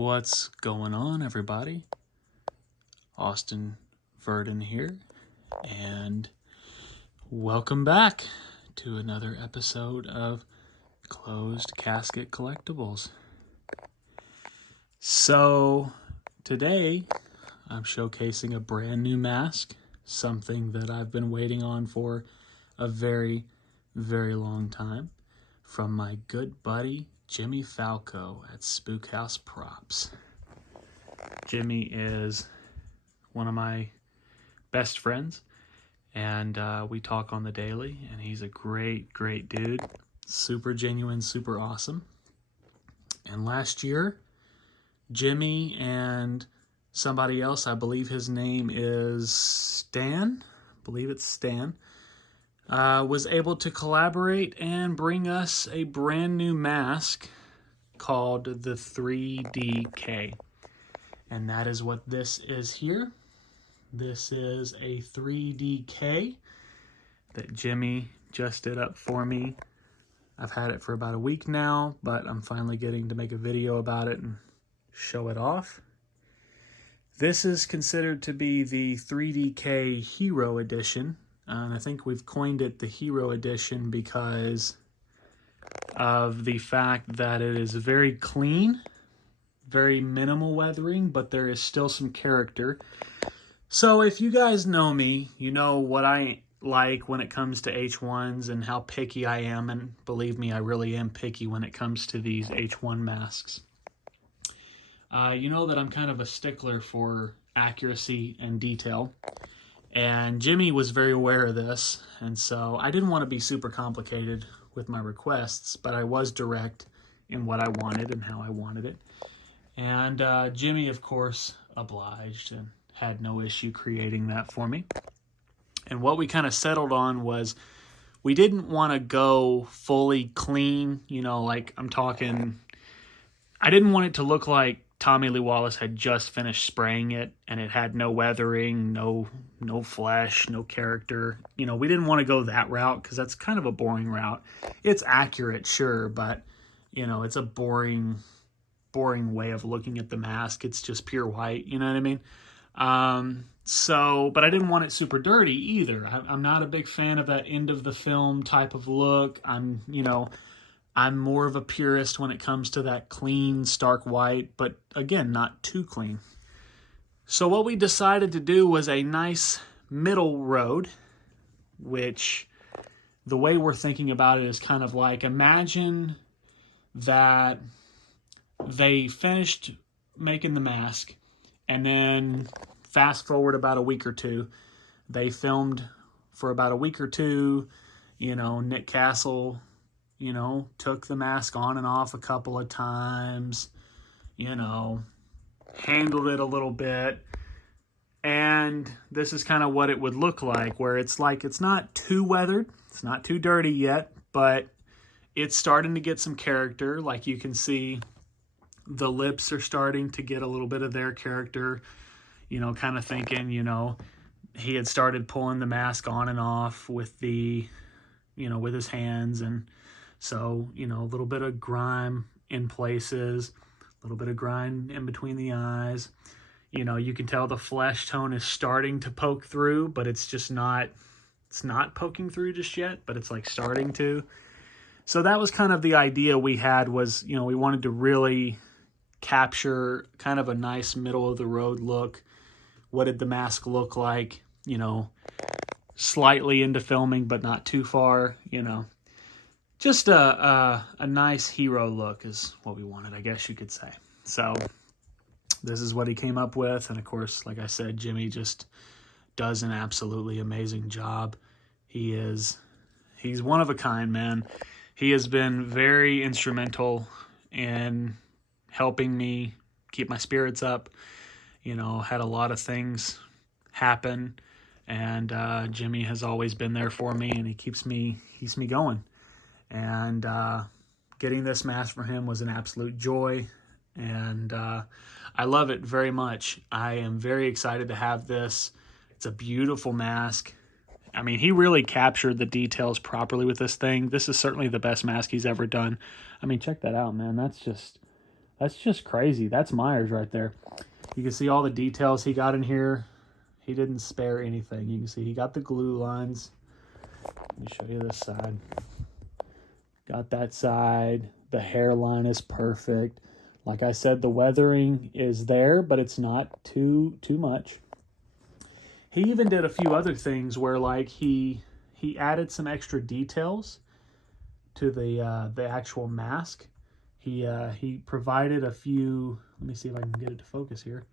What's going on, everybody? Austin Verdon here, and welcome back to another episode of Closed Casket Collectibles. So today I'm showcasing a brand new mask, something that I've been waiting on for a very, very long time, from my good buddy Jimmy Falco at Spookhouse Props. Jimmy is one of my best friends, and we talk on the daily, and he's a great dude. Super genuine, super awesome. And last year, Jimmy and somebody else, I believe his name is Stan, was able to collaborate and bring us a brand new mask called the 3DK. And that is what this is here. This is a 3DK that Jimmy just did up for me. I've had it for about a week now, but I'm finally getting to make a video about it and show it off. This is considered to be the 3DK Hero Edition. And I think we've coined it the Hero Edition because of the fact that it is very clean, very minimal weathering, but there is still some character. So if you guys know me, you know what I like when it comes to H1s and how picky I am. And believe me, I really am picky when it comes to these H1 masks. You know that I'm kind of a stickler for accuracy and detail. And Jimmy was very aware of this, and so I didn't want to be super complicated with my requests, but I was direct in what I wanted and how I wanted it. And Jimmy, of course, obliged and had no issue creating that for me. And what we kind of settled on was we didn't want to go fully clean, you know, like I didn't want it to look like Tommy Lee Wallace had just finished spraying it and it had no weathering, no flesh, no character. You know, we didn't want to go that route because that's kind of a boring route. It's accurate, sure, but, you know, it's a boring way of looking at the mask. It's just pure white, you know what I mean? But I didn't want it super dirty either. I'm not a big fan of that end of the film type of look. I'm more of a purist when it comes to that clean, stark white, but again, not too clean. So what we decided to do was a nice middle road, which the way we're thinking about it is kind of like, imagine that they finished making the mask, and then fast forward about a week or two, they filmed for about a week or two, you know, Nick Castle, you know, took the mask on and off a couple of times, you know, handled it a little bit. And this is kind of what it would look like, where it's like, it's not too weathered, it's not too dirty yet, but it's starting to get some character. Like you can see the lips are starting to get a little bit of their character, you know, kind of thinking, you know, he had started pulling the mask on and off with the, you know, with his hands. And so, you know, a little bit of grime in places, a little bit of grime in between the eyes. You know, you can tell the flesh tone is starting to poke through, but it's not poking through just yet, but it's like starting to. So that was kind of the idea we had, was, you know, we wanted to really capture kind of a nice middle of the road look. What did the mask look like? You know, slightly into filming, but not too far, you know. Just a nice hero look is what we wanted, I guess you could say. So this is what he came up with. And of course, like I said, Jimmy just does an absolutely amazing job. He's one of a kind, man. He has been very instrumental in helping me keep my spirits up. You know, had a lot of things happen, and Jimmy has always been there for me, and he keeps me going. And getting this mask from him was an absolute joy, and I love it very much. I am very excited to have this. It's a beautiful mask. I mean, he really captured the details properly with this thing. This is certainly the best mask he's ever done. I mean, check that out, man. That's just crazy. That's Myers right there. You can see all the details he got in here. He didn't spare anything. You can see he got the glue lines. Let me show you this side. Got that side. The hairline is perfect. Like I said, the weathering is there, but it's not too much. He even did a few other things where, like, he added some extra details to the actual mask. He provided a few. Let me see if I can get it to focus here.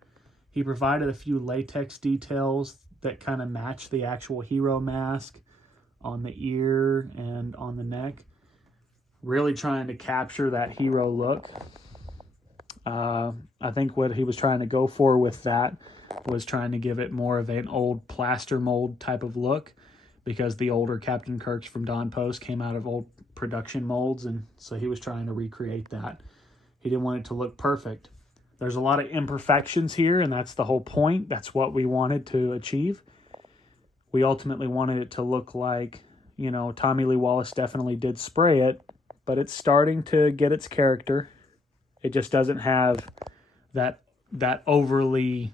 He provided a few latex details that kind of match the actual hero mask on the ear and on the neck. Really trying to capture that hero look. I think what he was trying to go for with that was trying to give it more of an old plaster mold type of look, because the older Captain Kirks from Dawn Post came out of old production molds, and so he was trying to recreate that. He didn't want it to look perfect. There's a lot of imperfections here, and that's the whole point. That's what we wanted to achieve. We ultimately wanted it to look like, you know, Tommy Lee Wallace definitely did spray it, but it's starting to get its character. It just doesn't have that overly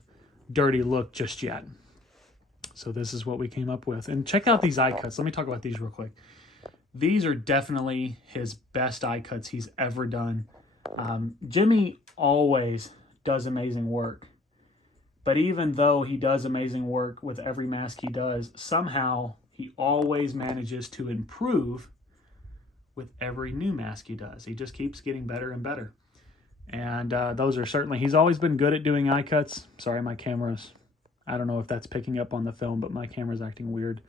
dirty look just yet. So this is what we came up with. And check out these eye cuts. Let me talk about these real quick. These are definitely his best eye cuts he's ever done. Jimmy always does amazing work. But even though he does amazing work with every mask he does, somehow he always manages to improve with every new mask he does. He just keeps getting better and better. And those are certainly, he's always been good at doing eye cuts. Sorry, my camera's, I don't know if that's picking up on the film, but my camera's acting weird.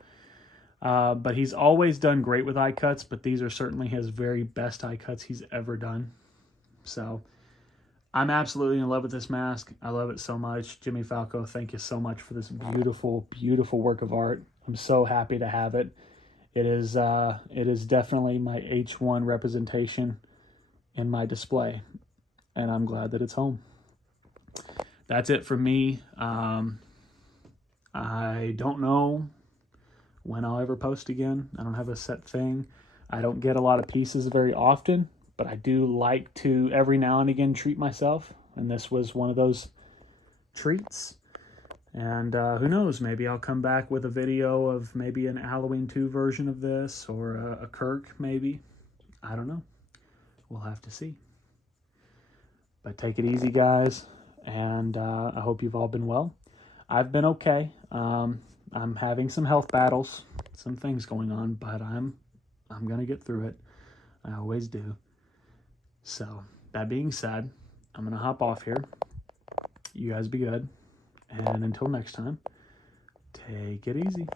But he's always done great with eye cuts, but these are certainly his very best eye cuts he's ever done. So I'm absolutely in love with this mask. I love it so much. Jimmy Falco, thank you so much for this beautiful, beautiful work of art. I'm so happy to have it. It is definitely my H1 representation in my display, and I'm glad that it's home. That's it for me. I don't know when I'll ever post again. I don't have a set thing. I don't get a lot of pieces very often, but I do like to every now and again treat myself, and this was one of those treats. And who knows, maybe I'll come back with a video of maybe an Halloween 2 version of this, or a Kirk maybe. I don't know. We'll have to see. But take it easy, guys, and I hope you've all been well. I've been okay. I'm having some health battles, some things going on, but I'm going to get through it. I always do. So, that being said, I'm going to hop off here. You guys be good. And until next time, take it easy.